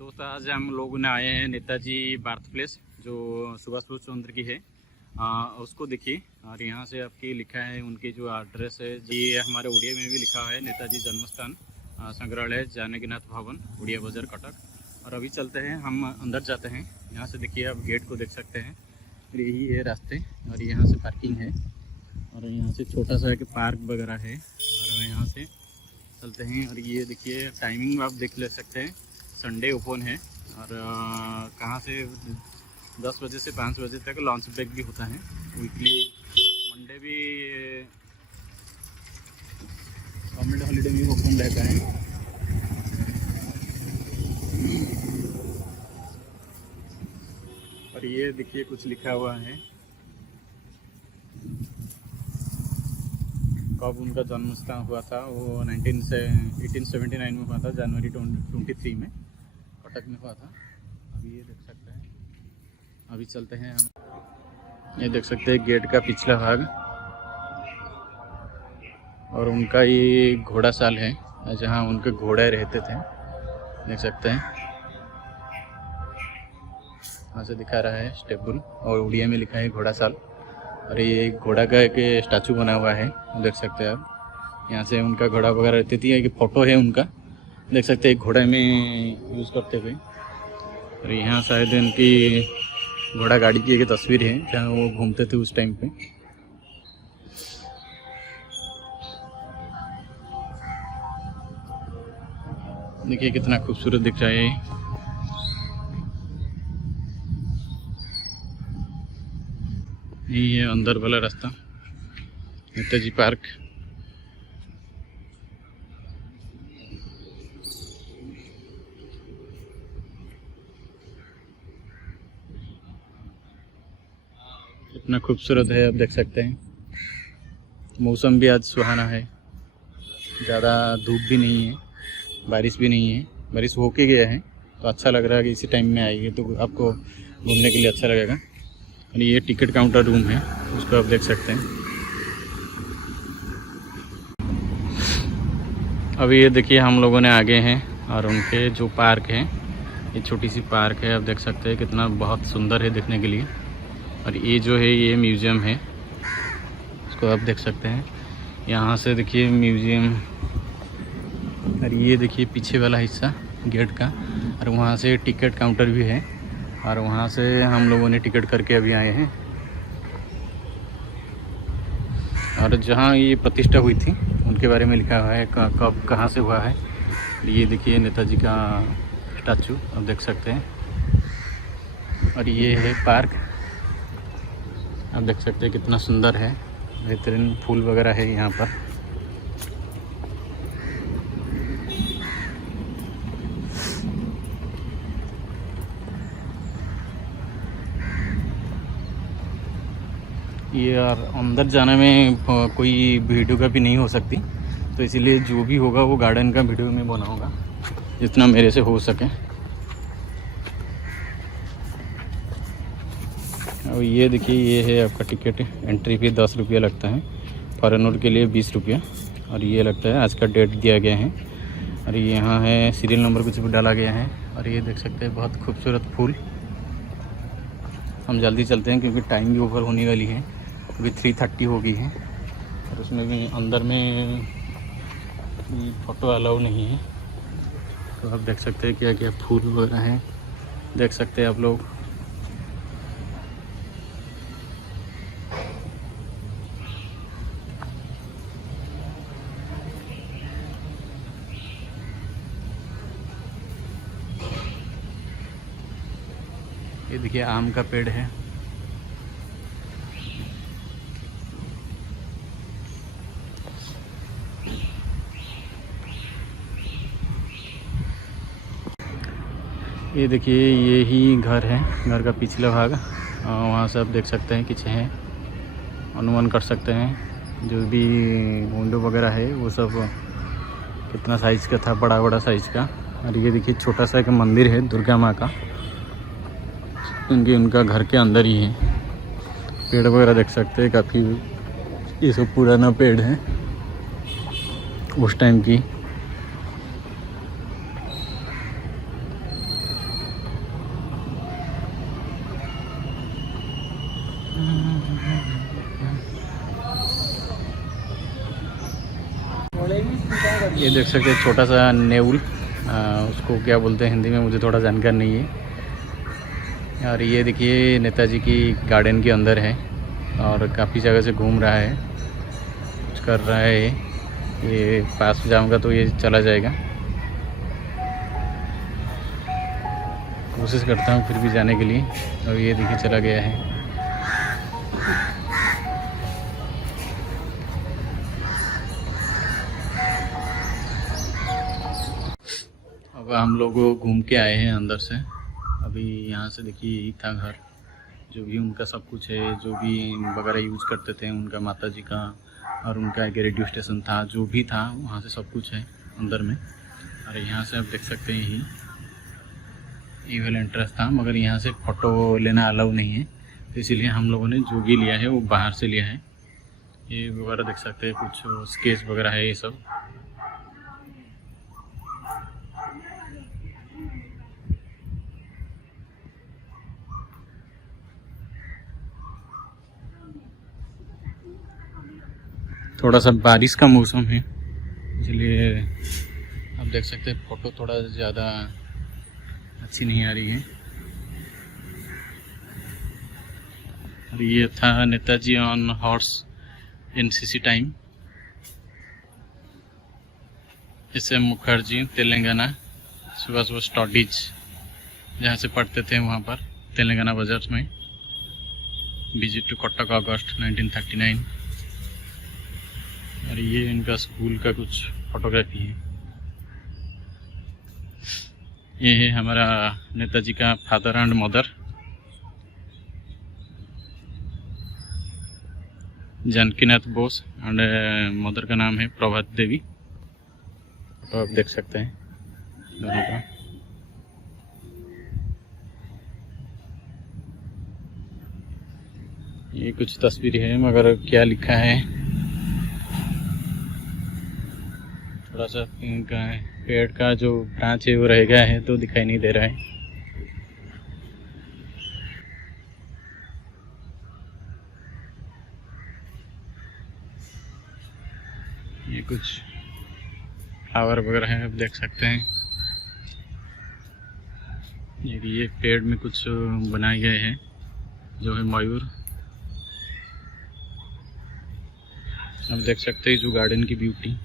दोस्त आज हम लोगों ने आए हैं नेताजी बर्थ प्लेस जो सुभाष बोस चंद्र की है। उसको देखिए और यहाँ से आपकी लिखा है उनकी जो एड्रेस है जी, हमारे उड़िया में भी लिखा है नेताजी जन्मस्थान संग्रहालय जानकीनाथ भवन उड़िया बाजार कटक। और अभी चलते हैं हम अंदर जाते हैं। यहाँ से देखिए आप गेट को देख सकते हैं, यही है रास्ते और यहाँ से पार्किंग है और यहाँ से छोटा सा एक पार्क वगैरह है और यहाँ से चलते हैं। और ये देखिए टाइमिंग आप देख ले सकते हैं, संडे ओपन है और कहाँ से 10 बजे से 5 बजे तक लंच ब्रेक भी होता है वीकली। मंडे भी गवर्नमेंट हॉलीडे भी ओपन रहता है। और ये देखिए कुछ लिखा हुआ है कब उनका जन्मस्थान हुआ था, वो 1879 में हुआ था, जनवरी 23 में कटक में हुआ था। अभी ये देख सकते हैं, अभी चलते हैं हम। ये देख सकते हैं गेट का पिछला भाग और उनका ये घोड़ा साल है जहाँ उनके घोड़े रहते थे, देख सकते हैं। वहाँ से दिखा रहा है स्टेबल और उड़िया में लिखा है घोड़ा साल। और ये घोड़ा का एक स्टैचू बना हुआ है, देख सकते हैं आप। यहाँ से उनका घोड़ा वगैरह रहती थी, एक फ़ोटो है उनका, देख सकते हैं, एक घोड़े में यूज़ करते हुए। और यहाँ शायद उनकी घोड़ा गाड़ी की एक तस्वीर है जहाँ वो घूमते थे उस टाइम पे। देखिए कितना खूबसूरत दिख रहा है। यही है अंदर वाला रास्ता, नेताजी पार्क। कितना खूबसूरत है, आप देख सकते हैं। मौसम भी आज सुहाना है, ज़्यादा धूप भी नहीं है, बारिश भी नहीं है। बारिश होके गया है तो अच्छा लग रहा है कि इसी टाइम में आएगी तो आपको घूमने के लिए अच्छा लगेगा। और ये टिकट काउंटर रूम है, उसको आप देख सकते हैं। अभी ये देखिए हम लोगों ने आगे हैं और उनके जो पार्क है, ये छोटी सी पार्क है, आप देख सकते हैं कितना बहुत सुंदर है देखने के लिए। और ये जो है ये म्यूज़ियम है, उसको आप देख सकते हैं। यहाँ से देखिए म्यूज़ियम, और ये देखिए पीछे वाला हिस्सा गेट का, और वहाँ से टिकट काउंटर भी है और वहाँ से हम लोगों ने टिकट करके अभी आए हैं। और जहाँ ये प्रतिष्ठा हुई थी उनके बारे में लिखा हुआ है, कब कहाँ से हुआ है। ये देखिए नेताजी का स्टैचू आप देख सकते हैं। और ये है पार्क, आप देख सकते हैं कितना सुंदर है, बेहतरीन फूल वगैरह है यहाँ पर। ये यार अंदर जाने में कोई वीडियो का भी नहीं हो सकती, तो इसीलिए जो भी होगा वो गार्डन का वीडियो में बनाऊंगा जितना मेरे से हो सके। और ये देखिए ये है आपका टिकट, एंट्री फी 10 रुपया लगता है, फॉरेनर के लिए 20 रुपया। और ये लगता है आज का डेट दिया गया है। और यहाँ है सीरियल नंबर कुछ भी डाला गया है। और ये देख सकते हैं बहुत खूबसूरत फूल। हम जल्दी चलते हैं क्योंकि टाइम भी ओवर होने वाली है, अभी 3:30 हो गई है। और उसमें भी अंदर में फ़ोटो अलाउ नहीं है, तो आप देख सकते हैं क्या क्या फूल वगैरह हैं, देख सकते हैं आप लोग। ये देखिए आम का पेड़ है। ये देखिए ये ही घर है, घर का पिछला भाग। वहाँ से आप देख सकते हैं किसी हैं, अनुमान कर सकते हैं। जो भी विंडो वगैरह है वो सब कितना साइज़ का था, बड़ा बड़ा साइज़ का। और ये देखिए छोटा सा एक मंदिर है दुर्गा माँ का, उनका घर के अंदर ही है। पेड़ वगैरह देख सकते हैं काफ़ी, ये सब पुराना पेड़ है उस टाइम की। ये देख सकते हैं छोटा सा नेउल, उसको क्या बोलते हैं हिंदी में मुझे थोड़ा जानकार नहीं है। और ये देखिए नेताजी की गार्डन के अंदर है और काफ़ी जगह से घूम रहा है, कुछ कर रहा है। ये पास जाऊंगा तो ये चला जाएगा, कोशिश करता हूँ फिर भी जाने के लिए। और ये देखिए चला गया है। अब हम लोग घूम के आए हैं अंदर से। अभी यहाँ से देखिए यही था घर, जो भी उनका सब कुछ है, जो भी वगैरह यूज़ करते थे उनका, माता जी का, और उनका एक रेडियो स्टेशन था, जो भी था वहाँ से सब कुछ है अंदर में। और यहाँ से आप देख सकते हैं ये वाला एंट्रेंस था, मगर यहाँ से फ़ोटो लेना अलाउ नहीं है, तो इसीलिए हम लोगों ने जो भी लिया है वो बाहर से लिया है। ये वगैरह देख सकते हैं, कुछ स्केच वगैरह है ये सब। थोड़ा सा बारिश का मौसम है, इसलिए आप देख सकते हैं फ़ोटो थोड़ा ज़्यादा अच्छी नहीं आ रही है। और ये था Netaji on horse NCC time. SM Mukherjee Telangana Subhash Bose studies, जहाँ से पढ़ते थे वहाँ पर तेलंगाना बाजार में। विजिट टू कटक अगस्त 1939। और ये इनका स्कूल का कुछ फोटोग्राफी है। ये है हमारा नेताजी का father and mother, Janakinath Bose, and mother का नाम है प्रभात देवी। तो आप देख सकते हैं दोनों का। ये कुछ तस्वीर है, मगर क्या लिखा है थोड़ा सा इनका पेड़ का जो ब्रांच है वो रह गया है, तो दिखाई नहीं दे रहा है। ये कुछ फ्लावर वगैरह है, आप देख सकते हैं। ये पेड़ में कुछ बनाए गए हैं, जो है मयूर। आप देख सकते हैं जो गार्डन की ब्यूटी।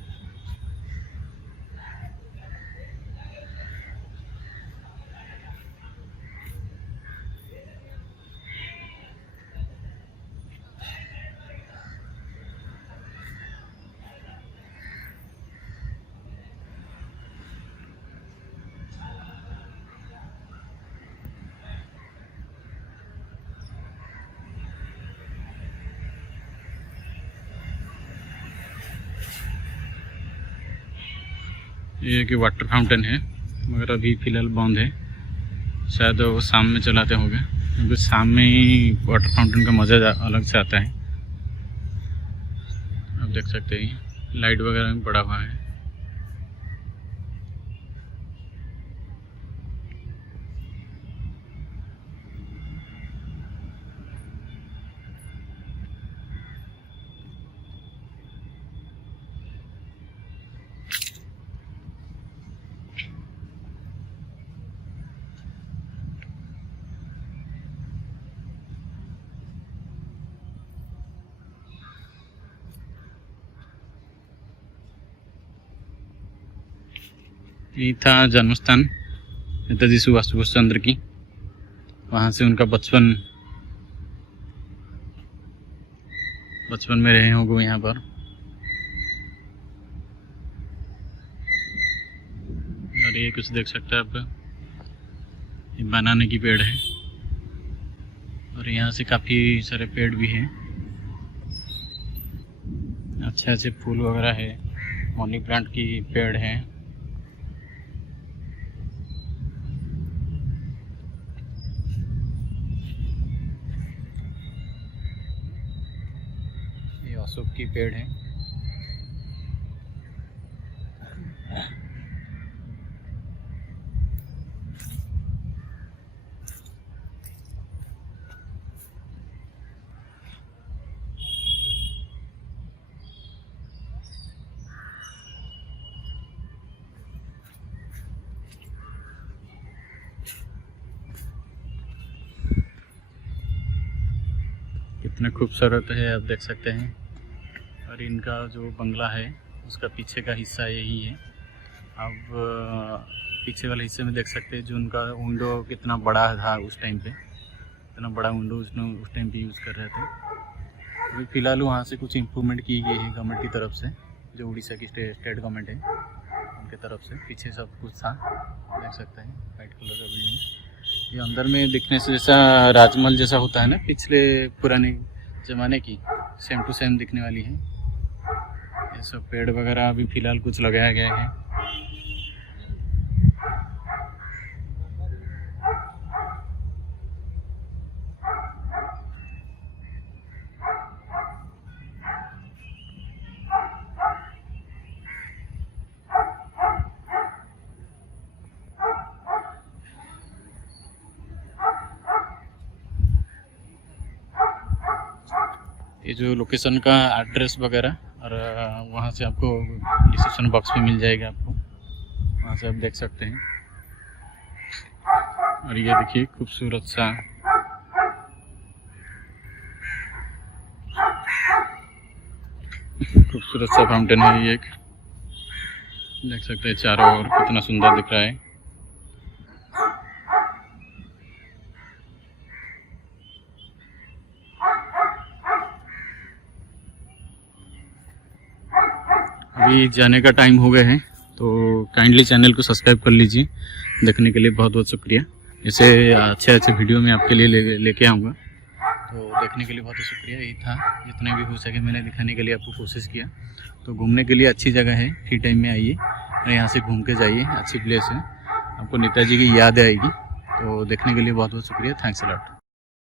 ये कि वाटर फाउंटेन है, मगर अभी फ़िलहाल बंद है, शायद वो शाम में चलाते होंगे, क्योंकि शाम में ही वाटर फाउंटेन का मज़ा अलग से आता है। आप देख सकते हैं लाइट वगैरह भी पड़ा हुआ है। यही था जन्मस्थान नेताजी सुभाष बोस चंद्र की। वहाँ से उनका बचपन में रहे होंगे यहाँ पर। और ये कुछ देख सकते हैं आप, ये बनाने की पेड़ है, और यहाँ से काफ़ी सारे पेड़ भी हैं, अच्छे अच्छे फूल वगैरह है, मनी प्लांट की पेड़ है। ये अशोक की पेड़ है। कितना खूबसूरत है, आप देख सकते हैं। और इनका जो बंगला है उसका पीछे का हिस्सा यही है। अब पीछे वाले हिस्से में देख सकते हैं जो उनका विंडो कितना बड़ा था उस टाइम पे, इतना बड़ा विंडो उस टाइम पे यूज़ कर रहे थे। अभी फ़िलहाल वहाँ से कुछ इम्प्रूवमेंट की गई है गवर्नमेंट की तरफ से, जो उड़ीसा की स्टेट गवर्नमेंट है उनके तरफ से। पीछे सब कुछ था, देख सकते हैं वाइट कलर का बिल्डिंग। ये अंदर में दिखने से जैसा राजमहल जैसा होता है ना पिछले पुराने ज़माने की, सेम टू सेम दिखने वाली है। ये सब पेड़ वगैरह अभी फ़िलहाल कुछ लगाया गया है। ये जो लोकेशन का एड्रेस वगैरह और वहाँ से आपको डिस्क्रिप्शन बॉक्स में मिल जाएगा, आपको वहाँ से आप देख सकते हैं। और ये देखिए खूबसूरत सा फाउंटेन है। ये एक देख सकते हैं चारों ओर कितना सुंदर दिख रहा है। अभी जाने का टाइम हो गया है, तो काइंडली चैनल को सब्सक्राइब कर लीजिए। देखने के लिए बहुत बहुत शुक्रिया। ऐसे अच्छे वीडियो मैं आपके लिए लेके आऊँगा, तो देखने के लिए बहुत शुक्रिया। यही था, जितने भी हो सके मैंने दिखाने के लिए आपको कोशिश किया। तो घूमने के लिए अच्छी जगह है, फ्री टाइम में आइए और यहाँ से घूम के जाइए। अच्छी प्लेस है, आपको नेताजी की याद आएगी। तो देखने के लिए बहुत बहुत शुक्रिया। Thanks a lot.